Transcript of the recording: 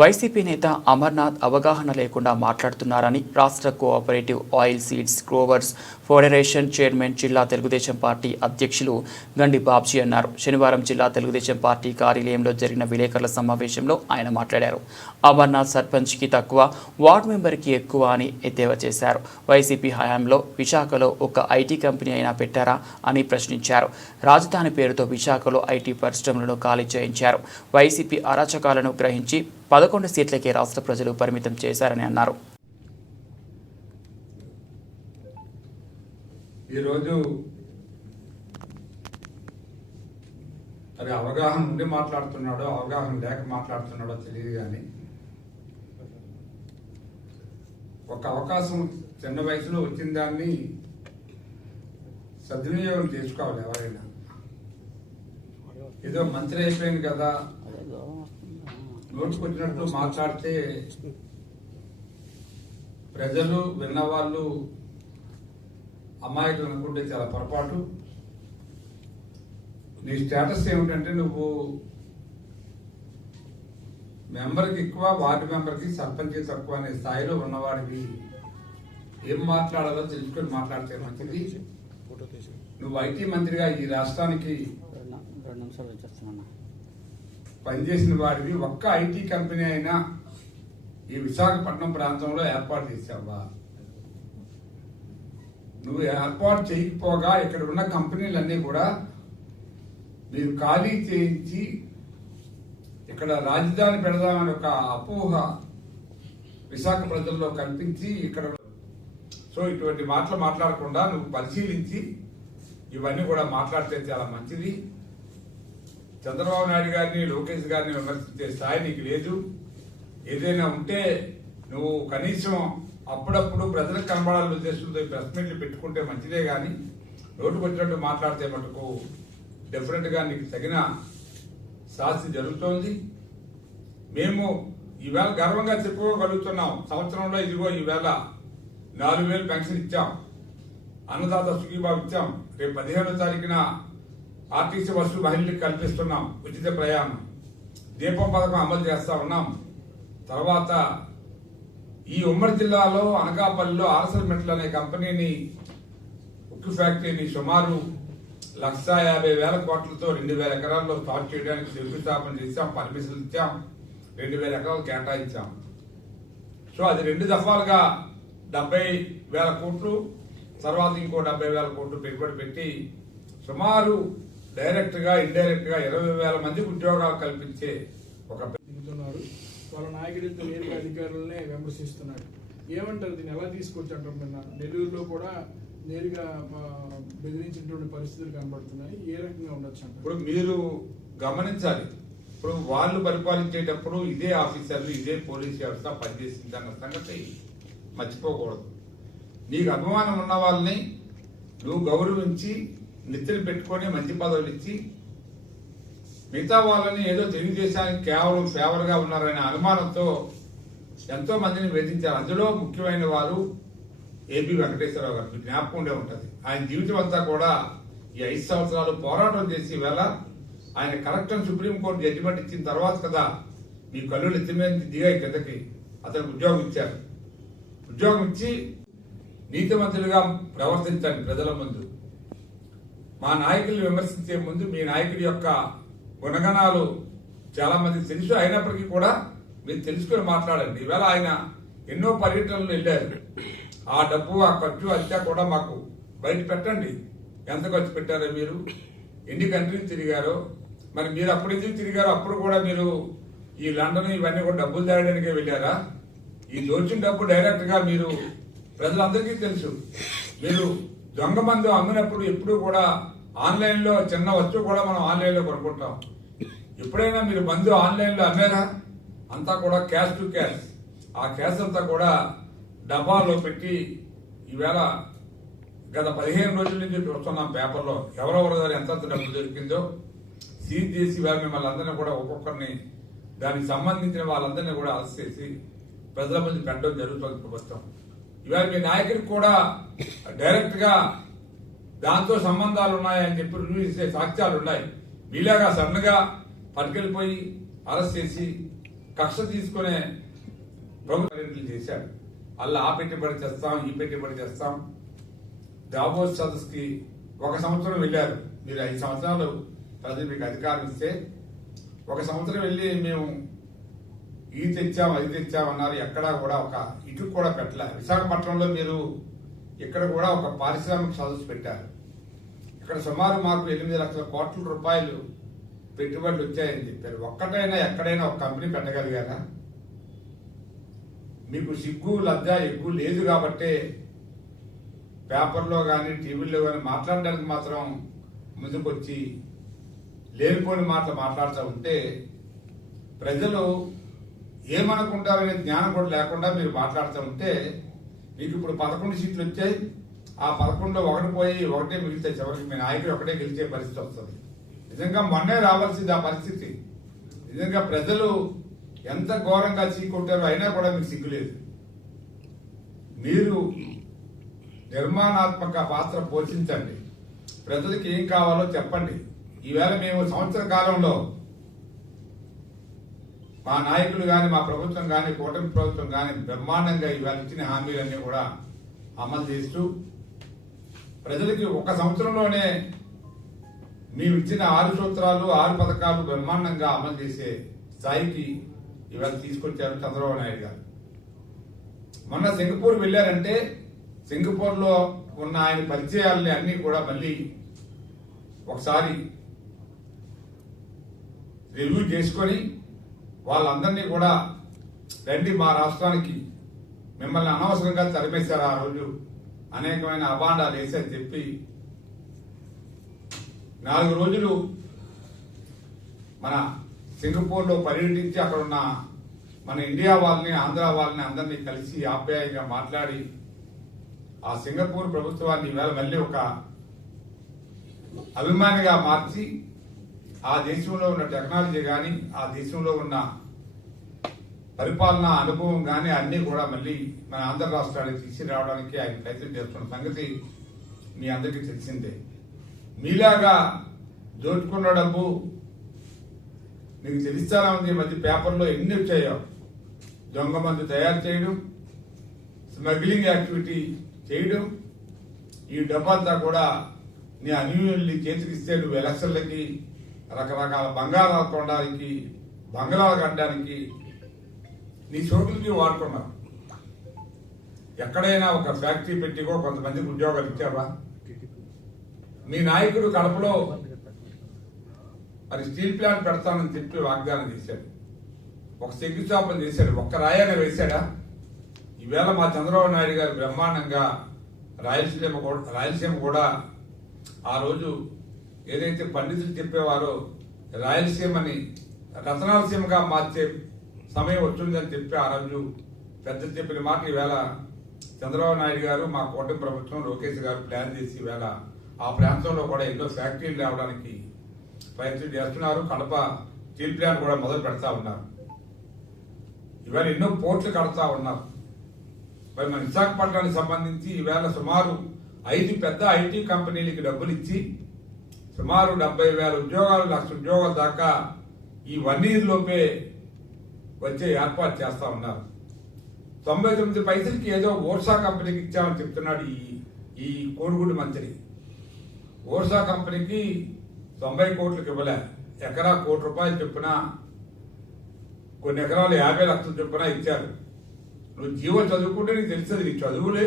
YCP నేత అమర్నాథ్ అవగాహన లేకుండా మాట్లాడుతున్నారని రాష్ట్ర cooperative oil seeds growers federation chairman జిల్లా తెలుగుదేశం పార్టీ అధ్యక్షులు గండి బాబ్జీ అన్నారు. శనివారం జిల్లా తెలుగుదేశం పార్టీ కార్యాలయంలో జరిగిన విలేకరుల సమావేశంలో ఆయన మాట్లాడారు. అమర్నాథ్ సర్పంచ్కి తక్కువ, వార్డు మెంబర్కి ఎక్కువ అని ఎద్దేవా చేశారు. వైసీపీ హయాంలో విశాఖలో ఒక ఐటీ కంపెనీ అయినా పెట్టారా అని ప్రశ్నించారు. రాజధాని పేరుతో విశాఖలో ఐటీ పరిశ్రమలను ఖాళీ చేయించారు. వైసీపీ అరాచకాలను గ్రహించి 11 సీట్లకే రాష్ట్ర ప్రజలు పరిమితం చేశారని అన్నారు. ఈరోజు అది అవగాహన ఉండి మాట్లాడుతున్నాడో అవగాహన లేక మాట్లాడుతున్నాడో తెలియదు, కానీ ఒక అవకాశం చిన్న వయసులో వచ్చిన దాన్ని సద్వినియోగం చేసుకోవాలి. ఎవరైనా ఏదో మంత్రి అయిపోయింది కదా నోటుకొచ్చినట్టు మాట్లాడితే ప్రజలు విన్నవాళ్ళు అమాయకులు అనుకుంటే చాలా పొరపాటు. నీ స్టేటస్ ఏమిటంటే నువ్వు మెంబర్కి ఎక్కువ, వార్డు మెంబర్కి సర్పంచ్ తక్కువ అనే స్థాయిలో ఉన్నవాడికి ఏం మాట్లాడాలో తెలుసుకొని మాట్లాడితే మంచిది. నువ్వు ఐటీ మంత్రిగా ఈ రాష్ట్రానికి పనిచేసిన వాడివి. ఒక్క ఐటీ కంపెనీ అయినా ఈ విశాఖపట్నం ప్రాంతంలో ఏర్పాటు చేసావా? నువ్వు ఏర్పాటు చేయకపోగా ఇక్కడ ఉన్న కంపెనీలన్నీ కూడా మీరు ఖాళీ చేయించి ఇక్కడ రాజధాని పెడదామని ఒక అపోహ విశాఖ ప్రజల్లో కల్పించి ఇక్కడ ఇటువంటి మాటలు మాట్లాడకుండా నువ్వు పరిశీలించి ఇవన్నీ కూడా మాట్లాడితే చాలా మంచిది. చంద్రబాబు నాయుడు గారిని, లోకేష్ గారిని విమర్శించే స్థాయి నీకు లేదు. ఏదైనా ఉంటే నువ్వు కనీసం అప్పుడప్పుడు ప్రజలకు కనబడాలని ఉద్దేశంతో ప్రెస్ మీట్లు పెట్టుకుంటే మంచిదే, కానీ నోటుకు వచ్చినట్టు మాట్లాడితే మటుకు డెఫినెట్ గా నీకు తగిన శాస్తి జరుగుతోంది. మేము ఈవేళ గర్వంగా చెప్పుకోగలుగుతున్నాం. సంవత్సరంలో ఇదిగో ఈవేళ 4,000 పెన్షన్ ఇచ్చాం, అన్నదాత సుఖీబాబు ఇచ్చాం. రేపు 15వ తారీఖున ఆర్టీసీ బస్సులు మహిళలకు కల్పిస్తున్నాం, ఉచిత ప్రయాణం. దీపం పథకం అమలు చేస్తా ఉన్నాం. తర్వాత ఈ ఉమ్మడి జిల్లాలో అనకాపల్లిలో ఆర్సెల్మెటల్ అనే కంపెనీని, ఉక్కు ఫ్యాక్టరీని సుమారు 1,50,000 కోట్లతో 2,000 ఎకరాల్లో స్టార్ట్ చేయడానికి శంకుస్థాపన చేశాం, పర్మిషన్లు ఇచ్చాం, 2,000 ఎకరాలు కేటాయించాం. అది 2 దఫాలుగా 70,000 కోట్లు, తర్వాత ఇంకో 70,000 కోట్లు పెట్టుబడి పెట్టి సుమారు డైరెక్ట్ గా ఇండైరెక్ట్ గా 20,000 మందికి ఉద్యోగాలు కల్పించే ఒక వాళ్ళ నాయకుడితో నేరుగా అధికారులనే విమర్శిస్తున్నాడు. ఏమంటారు దీన్ని? ఎలా తీసుకొచ్చారు? నెల్లూరులో కూడా నేరుగా బెదిరించినటువంటి పరిస్థితులు కనబడుతున్నాయి. ఏ రకంగా ఉండొచ్చు అంటే ఇప్పుడు మీరు గమనించాలి. ఇప్పుడు వాళ్ళు పరిపాలించేటప్పుడు ఇదే ఆఫీసర్లు, ఇదే పోలీస్ వ్యవస్థ పనిచేసిందన్న సంగతి మర్చిపోకూడదు. నీకు అభిమానం ఉన్న వాళ్ళని నువ్వు గౌరవించి నెత్తిని పెట్టుకొని మంచి పదవులు ఇచ్చి మిగతా వాళ్ళని ఏదో తెలుగుదేశానికి కేవలం ఫేవర్ గా ఉన్నారనే అనుమానంతో ఎంతో మందిని వేధించారు. అందులో ముఖ్యమైన వారు ఏపీ వెంకటేశ్వరరావు గారు. మీకు జ్ఞాపకం ఉండే ఉంటుంది. ఆయన జీవితం అంతా కూడా ఈ 5 సంవత్సరాలు పోరాటం చేసి వేళ ఆయన కరెక్ట్ అని సుప్రీంకోర్టు జడ్జిమెంట్ ఇచ్చిన తర్వాత కదా మీ కళ్ళు ఎత్తి మీద దిగాయి కిందకి. అతనికి ఉద్యోగం ఇచ్చారు. ఉద్యోగం ఇచ్చి నీతిమంతులుగా ప్రవర్తించండి ప్రజల ముందు. మా నాయకుల్ని విమర్శించే ముందు మీ నాయకుడి యొక్క గుణగణాలు చాలా మందికి తెలుసు. అయినప్పటికీ కూడా మీరు తెలుసుకుని మాట్లాడండి. ఈవేళ ఆయన ఎన్నో పర్యటనలు వెళ్ళారు. ఆ డబ్బు, ఆ ఖర్చు అంతా కూడా మాకు బయట పెట్టండి. ఎంత ఖర్చు పెట్టారో, మీరు ఎన్ని కంట్రీలు తిరిగారో, మరి మీరు అప్పుడు ఎందుకు తిరిగారో, అప్పుడు కూడా మీరు ఈ లండన్ ఇవన్నీ కూడా డబ్బులు తేయడానికే వెళ్ళారా? ఈ దోచిన డబ్బు డైరెక్ట్ గా మీరు ప్రజలందరికీ తెలుసు. మీరు దొంగ మందు అమ్మినప్పుడు ఎప్పుడు కూడా ఆన్లైన్ లో చిన్న వస్తువు కూడా మనం ఆన్లైన్ లో కొనుక్కుంటాం. ఎప్పుడైనా మీరు మందు ఆన్లైన్ లో అమ్మారా? అంతా కూడా క్యాష్ టు క్యాష్. ఆ క్యాష్ అంతా కూడా డబ్బాలో పెట్టి ఈవేళ గత 15 రోజుల నుంచి చూస్తున్నాం పేపర్లో ఎవరెవరి దగ్గర ఎంత డబ్బు దొరికిందో సీజ్ చేసి ఇవాళ మిమ్మల్ని అందరినీ కూడా ఒక్కొక్కరిని దానికి సంబంధించిన వాళ్ళందరినీ కూడా అరెస్ట్ చేసి ప్రజల ముందు పెట్టడం జరుగుతుంది ప్రభుత్వం. ఇవాళ మీ నాయకుడికి కూడా డైరెక్ట్ గా దాంతో సంబంధాలు ఉన్నాయని చెప్పి రుజువు చేసే సాక్ష్యాలు ఉన్నాయి. మీలాగా సడన్ గా పట్టుకెళ్ళిపోయి అరెస్ట్ చేసి కక్ష తీసుకునే ప్రభుత్వం చేశాడు. అలా ఆ పెట్టుబడి చేస్తాం, ఈ పెట్టుబడి చేస్తాం. దావోస్ సదస్సుకి 1 సంవత్సరం వెళ్ళారు. మీరు 5 సంవత్సరాలు ప్రజలు మీకు అధికారం ఇస్తే 1 సంవత్సరం వెళ్ళి మేము ఇది తెచ్చాం, అది తెచ్చాం అన్నారు. ఎక్కడా కూడా ఒక ఇటు కూడా పెట్టలే. విశాఖపట్నంలో మీరు ఇక్కడ కూడా ఒక పారిశ్రామిక సదస్సు పెట్టారు. ఇక్కడ సుమారు మాకు 8 లక్షల కోట్ల రూపాయలు పెట్టుబడులు వచ్చాయని చెప్పారు. ఒక్కటైనా ఎక్కడైనా ఒక కంపెనీ పెట్టగలిగారా? మీకు సిగ్గు లజ్జ ఎక్కువ లేదు కాబట్టే పేపర్లో కానీ టీవీలో కానీ మాట్లాడడానికి మాత్రం ముందుకొచ్చి లేనిపోని మాటలు మాట్లాడుతూ ఉంటే ప్రజలు ఏమనుకుంటారనే జ్ఞానం కూడా లేకుండా మీరు మాట్లాడుతూ ఉంటే మీకు ఇప్పుడు 11 సీట్లు వచ్చాయి. ఆ 11లో 1 పోయి 1 మిగిలితే చివరికి మీ నాయకుడు ఒకటే గెలిచే పరిస్థితి వస్తుంది. నిజంగా మొన్నే రావాల్సింది ఆ పరిస్థితి. నిజంగా ప్రజలు ఎంత ఘోరంగా చీకొట్టారో అయినా కూడా మీకు సిగ్గులేదు. మీరు నిర్మాణాత్మక పాత్ర పోషించండి. ప్రజలకు ఏం కావాలో చెప్పండి. ఈవేళ మేము సంవత్సర కాలంలో మా నాయకులు కానీ, మా ప్రభుత్వం కానీ, కూటమి ప్రభుత్వం కానీ బ్రహ్మాండంగా ఇవాళ ఇచ్చిన హామీలన్నీ కూడా అమలు చేస్తూ ప్రజలకి 1 సంవత్సరంలోనే మేము ఇచ్చిన 6 సూత్రాలు 6 పథకాలు బ్రహ్మాండంగా అమలు చేసే స్థాయికి ఇవాళ తీసుకొచ్చారు చంద్రబాబు నాయుడు గారు. మొన్న సింగపూర్ వెళ్ళారంటే సింగపూర్ లో ఉన్న ఆయన పరిచయాలని అన్ని కూడా మళ్ళీ ఒకసారి రివ్యూ చేసుకొని వాళ్ళందరినీ కూడా రండి మా రాష్ట్రానికి, మిమ్మల్ని అనవసరంగా తరిమేశారు ఆ రోజు, అనేకమైన అభాండాలు వేసని చెప్పి 4 రోజులు మన సింగపూర్లో పర్యటించి అక్కడ ఉన్న మన ఇండియా వాళ్ళని, ఆంధ్ర వాళ్ళని అందరినీ కలిసి ఆప్యాయంగా మాట్లాడి ఆ సింగపూర్ ప్రభుత్వాన్ని ఈవేళ మళ్ళీ ఒక అభిమానిగా మార్చి ఆ దేశంలో ఉన్న టెక్నాలజీ కానీ, ఆ దేశంలో ఉన్న పరిపాలనా అనుభవం కానీ అన్ని కూడా మళ్ళీ మన ఆంధ్ర రాష్ట్రానికి తీసుకురావడానికి ఆయన ప్రయత్నం చేస్తున్న సంగతి మీ అందరికీ తెలిసిందే. మీలాగా దోచుకున్న డబ్బు మీకు తెలుస్తారా ఉంది. మధ్య పేపర్లో ఎన్ని వచ్చాయో, దొంగ మందు తయారు చేయడం, స్మగ్లింగ్ యాక్టివిటీ చేయడం, ఈ డబ్బంతా కూడా నీ అన్యూన్యుల్ని చేతికిస్తే నువ్వు ఎలక్షన్లకి రకరకాల బంగారాలు కొనడానికి, బంగారాలు కట్టడానికి నీ చోట్లకి వాడుకున్నారు. ఎక్కడైనా ఒక ఫ్యాక్టరీ పెట్టికో కొంతమందికి ఉద్యోగాలు ఇచ్చావా? మీ నాయకుడు కడపలో మరి స్టీల్ ప్లాంట్ పెడతానని చెప్పి వాగ్దానం చేశాడు. ఒక శంకుస్థాపన చేశాడు. ఒక్క రాయన వేశాడా? ఈవేళ మా చంద్రబాబు నాయుడు గారు బ్రహ్మాండంగా రాయలసీమ కూడా ఆ రోజు ఏదైతే పండితులు చెప్పేవారో రాయలసీమని రతనాలసీమగా మార్చే సమయం వచ్చిందని చెప్పి ఆ రోజు పెద్ద చెప్పిన మాట ఈవేళ చంద్రబాబు నాయుడు గారు, మా కూటమి ప్రభుత్వం, లోకేష్ గారు ప్లాన్ చేసి ఈవేళ ఆ ప్రాంతంలో కూడా ఎన్నో ఫ్యాక్టరీలు రావడానికి ప్రయత్నం చేస్తున్నారు. కడప స్టీల్ ప్లాంట్ కూడా మొదలు పెడతా ఉన్నారు. ఈవేళ ఎన్నో పోర్ట్లు కడతా ఉన్నారు. మరి మన విశాఖపట్నానికి సంబంధించి ఈవేళ సుమారు 5 పెద్ద ఐటీ కంపెనీలకి డబ్బులు ఇచ్చి సుమారు 70,000 ఉద్యోగాలు, 1,00,000 ఉద్యోగాల దాకా ఈ 1 year లోపే వచ్చే ఏర్పాటు చేస్తా ఉన్నారు. 99 పైసలకి ఏదో ఓర్సా కంపెనీకి ఇచ్చామని చెప్తున్నాడు ఈ కోడిగుడ్డు మంత్రి. ఓర్సా కంపెనీకి 90 కోట్లకు ఇవ్వలే. ఎకరా ₹1,00,00,000 చొప్పున, కొన్ని ఎకరాలు 50 లక్షల చొప్పున ఇచ్చారు. నువ్వు జీవో చదువుకుంటే నీకు తెలుస్తుంది. నీకు చదువులే